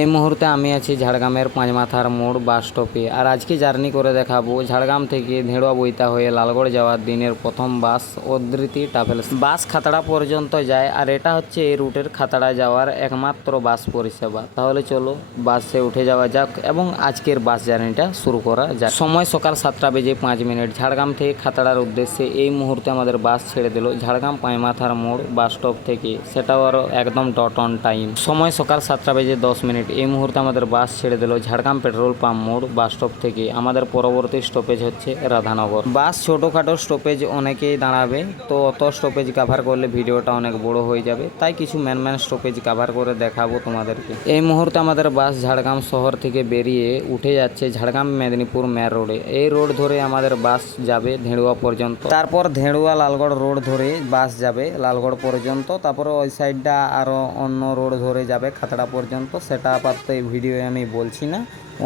এই মুহূর্তে আমি আছি ঝাড়গ্রামের পাঁচমাথার মোড় বাস স্টপে। আর আজকে জার্নি করে দেখাবো ঝাড়গ্রাম থেকে ধেড়ুয়া বইতা হয়ে লালগড় যাওয়ার দিনের প্রথম বাস অদ্রিতি ট্রাভেলস। বাস খাতড়া পর্যন্ত যায়, আর এটা হচ্ছে এই রুটের খাতড়া যাওয়ার একমাত্র বাস পরিষেবা। তাহলে চলো বাসে উঠে যাওয়া যাক এবং আজকের বাস জার্নিটা শুরু করা যাক। সময় সকাল 7:05। ঝাড়গ্রাম থেকে খাতড়ার উদ্দেশ্যে এই মুহূর্তে আমাদের বাস ছেড়ে দিল ঝাড়গ্রাম পাঁচমাথার মোড় বাস স্টপ থেকে। সেটাও আরও একদম ডট অন টাইম। সময় সকাল 7:10। এই মুহূর্তে আমাদের বাস ছেড়ে দিল ঝাড়গ্রাম পেট্রোল পাম্প মোড় বাস স্টপ থেকে। আমাদের পরবর্তী স্টপেজ হচ্ছে রাধানগর। বাস ছোটোখাটো স্টপেজ অনেকেই দাঁড়াবে, তো অত স্টপেজ কাভার করলে ভিডিওটা অনেক বড় হয়ে যাবে, তাই কিছু ম্যান স্টপেজ কাভার করে দেখাবো তোমাদেরকে। এই মুহূর্তে আমাদের বাস ঝাড়গ্রাম শহর থেকে বেরিয়ে উঠে যাচ্ছে ঝাড়গ্রাম মেদিনীপুর মেন রোডে। এই রোড ধরে আমাদের বাস যাবে ধেড়ুয়া পর্যন্ত, তারপর ধেড়ুয়া লালগড় রোড ধরে বাস যাবে লালগড় পর্যন্ত, তারপরে ওই সাইডটা আরও অন্য রোড ধরে যাবে খাতড়া পর্যন্ত। সেটা আপাতত এই ভিডিওয়ে আমি বলছি না,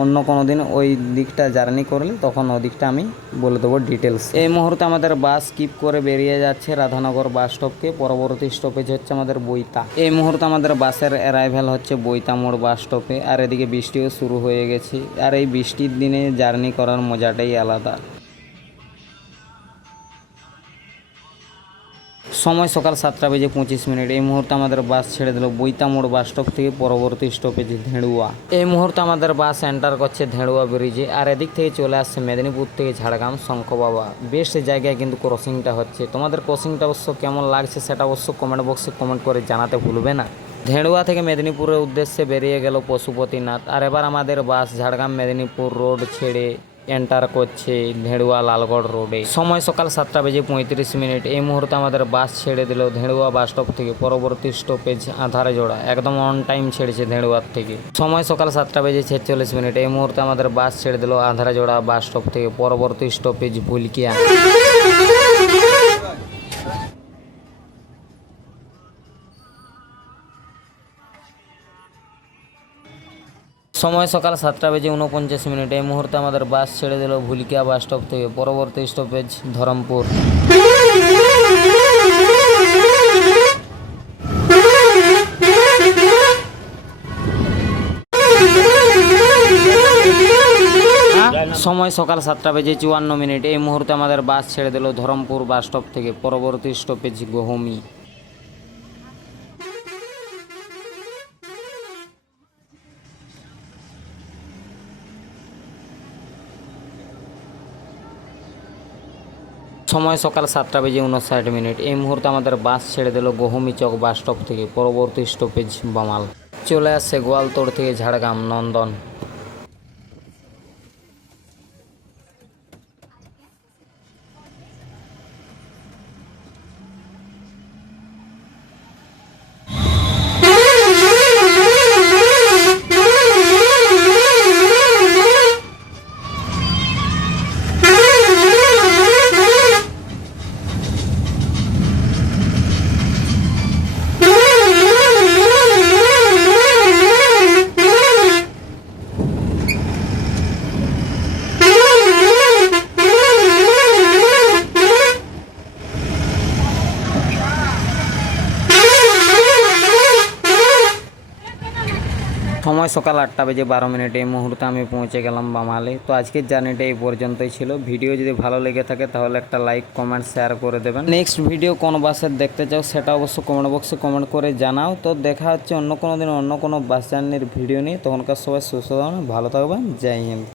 অন্য কোনো দিন ওই দিকটা জার্নি করলে তখন ওই দিকটা আমি বলে দেবো ডিটেলস। এই মুহূর্তে আমাদের বাস স্কিপ করে বেরিয়ে যাচ্ছে রাধানগর বাস স্টপকে। পরবর্তী স্টপেজ হচ্ছে আমাদের বইতা। এই মুহূর্তে আমাদের বাসের অ্যারাইভেল হচ্ছে বইতা মোড় বাস স্টপে। আর এদিকে বৃষ্টিও শুরু হয়ে গেছে, আর এই বৃষ্টির দিনে জার্নি করার মজাটাই আলাদা। সময় সকাল 7:25। এই মুহূর্তে আমাদের বাস ছেড়ে দিল বইতা মোড় বাস স্টপ থেকে। পরবর্তী স্টপেজ ধেড়ুয়া। এই মুহূর্তে আমাদের বাস এন্টার করছে ধেড়ুয়া ব্রিজে, আর এদিক থেকে চলে আসছে মেদিনীপুর থেকে ঝাড়গ্রাম শঙ্করবাবা। বেস্ট জায়গায় কিন্তু ক্রসিংটা হচ্ছে। তোমাদের ক্রসিংটা অবশ্য কেমন লাগছে সেটা অবশ্য কমেন্ট বক্সে কমেন্ট করে জানাতে ভুলবে না। ধেড়ুয়া থেকে মেদিনীপুরের উদ্দেশ্যে বেরিয়ে গেল পশুপতিনাথ। আর এবার আমাদের বাস ঝাড়গ্রাম মেদিনীপুর রোড ছেড়ে এন্টার করছে ধেড়ুয়া লালগড় রোডে। সময় সকাল 7:35। এই মুহূর্তে আমাদের বাস ছেড়ে দিল ধেড়ুয়া বাস স্টপ থেকে। পরবর্তী স্টপেজ আধারজোড়া। একদম অন টাইম ছেড়েছে ধেড়ুয়ার থেকে। সময় সকাল 7:46। এই মুহূর্তে আমাদের বাস ছেড়ে দিল আধারজোড়া বাস স্টপ থেকে। পরবর্তী স্টপেজ ভুলকিয়া। সময় সকাল 7:49। এই মুহূর্তে আমাদের বাস ছেড়ে দিল ভুলকিয়া বাস স্টপ থেকে। পরবর্তী স্টপেজ ধরমপুর। সময় সকাল 7:54। এই মুহূর্তে আমাদের বাস ছেড়ে দিল ধরমপুর বাস স্টপ থেকে। পরবর্তী স্টপেজ গহমি। সময় সকাল 7:59। এই মুহূর্তে আমাদের বাস ছেড়ে দিল গহমি চক বাস স্টপ থেকে। পরবর্তী স্টপেজ বামাল। চলে আসছে গোয়ালতোড় থেকে ঝাড়গ্রাম নন্দন। সময় সকাল 8:12। এই মুহূর্তে আমি পৌঁছে গেলাম বামালে। তো আজকের জার্নিটা এই পর্যন্তই ছিল। ভিডিও যদি ভালো লেগে থাকে তাহলে একটা লাইক কমেন্ট শেয়ার করে দেবেন। নেক্সট ভিডিও কোন বাসের দেখতে চাও সেটা অবশ্য কমেন্ট বক্সে কমেন্ট করে জানাও। তো দেখা হচ্ছে অন্য কোনো দিন অন্য কোনো বাস জার্নির ভিডিও নিয়ে। তখনকার সবাই সুস্থ থাকবেন, ভালো থাকবেন। জয় হিন্দ।